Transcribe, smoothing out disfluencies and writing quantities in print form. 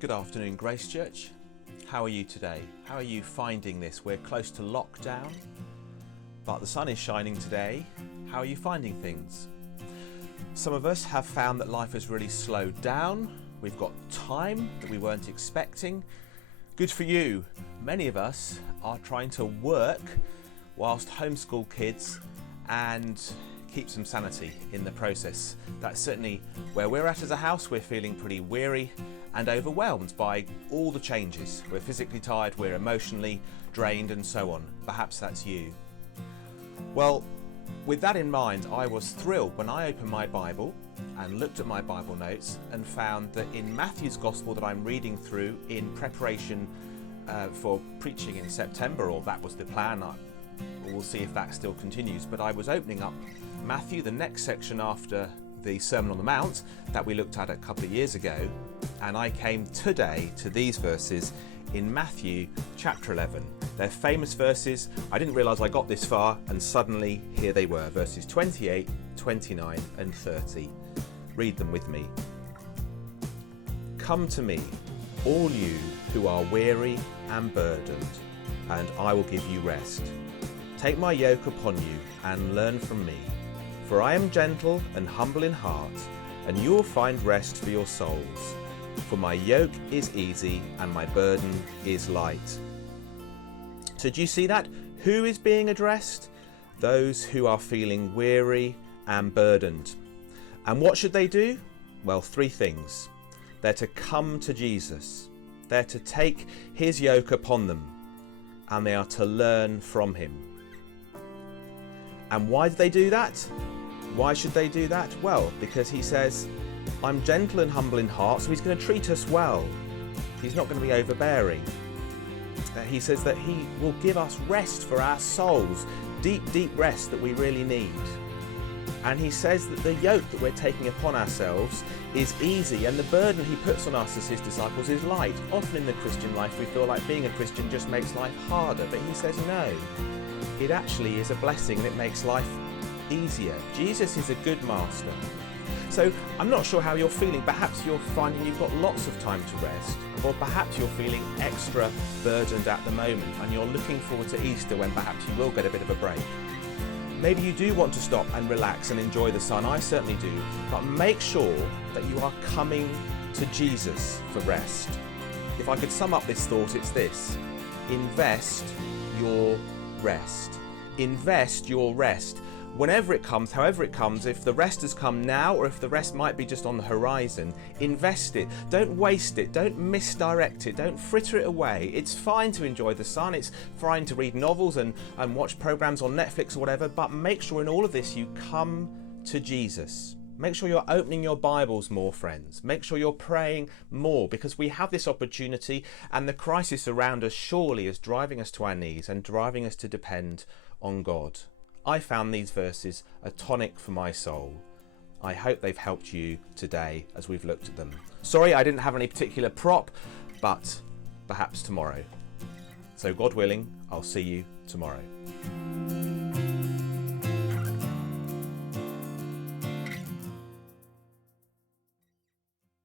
Good afternoon, Grace Church. How are you today? How are you finding this? We're close to lockdown, but the sun is shining today. How are you finding things? Some of us have found that life has really slowed down. We've got time that we weren't expecting. Good for you. Many of us are trying to work whilst homeschool kids and keep some sanity in the process. That's certainly where we're at as a house. We're feeling pretty weary and overwhelmed by all the changes. We're physically tired, we're emotionally drained, and so on. Perhaps that's you. Well, with that in mind, I was thrilled when I opened my Bible and looked at my Bible notes and found that in Matthew's Gospel that I'm reading through in preparation for preaching in September, or that was the plan. We'll see if that still continues. But I was opening up Matthew, the next section after the Sermon on the Mount that we looked at a couple of years ago, and I came today to these verses in Matthew chapter 11. They're famous verses. I didn't realise I got this far, and suddenly here they were, verses 28, 29 and 30. Read them with me. Come to me, all you who are weary and burdened, and I will give you rest. Take my yoke upon you and learn from me, for I am gentle and humble in heart, and you will find rest for your souls. For my yoke is easy and my burden is light. So do you see that? Who is being addressed? Those who are feeling weary and burdened. And what should they do? Well, three things. They're to come to Jesus. They're to take his yoke upon them, and they are to learn from him. And why do they do that? Why should they do that? Well, because he says, I'm gentle and humble in heart, so he's going to treat us well. He's not going to be overbearing. He says that he will give us rest for our souls, deep, deep rest that we really need. And he says that the yoke that we're taking upon ourselves is easy, and the burden he puts on us as his disciples is light. Often in the Christian life we feel like being a Christian just makes life harder, but he says no. It actually is a blessing and it makes life easier. Jesus is a good master. So I'm not sure how you're feeling. Perhaps you're finding you've got lots of time to rest, or perhaps you're feeling extra burdened at the moment and you're looking forward to Easter when perhaps you will get a bit of a break. Maybe you do want to stop and relax and enjoy the sun. I certainly do. But make sure that you are coming to Jesus for rest. If I could sum up this thought, it's this. Invest your rest. Invest your rest. Whenever it comes, however it comes, if the rest has come now or if the rest might be just on the horizon, invest it. Don't waste it. Don't misdirect it. Don't fritter it away. It's fine to enjoy the sun. It's fine to read novels and watch programs on Netflix or whatever, but make sure in all of this you come to Jesus. Make sure you're opening your Bibles more, friends. Make sure you're praying more, because we have this opportunity, and the crisis around us surely is driving us to our knees and driving us to depend on God. I found these verses a tonic for my soul. I hope they've helped you today as we've looked at them. Sorry I didn't have any particular prop, but perhaps tomorrow. So God willing, I'll see you tomorrow.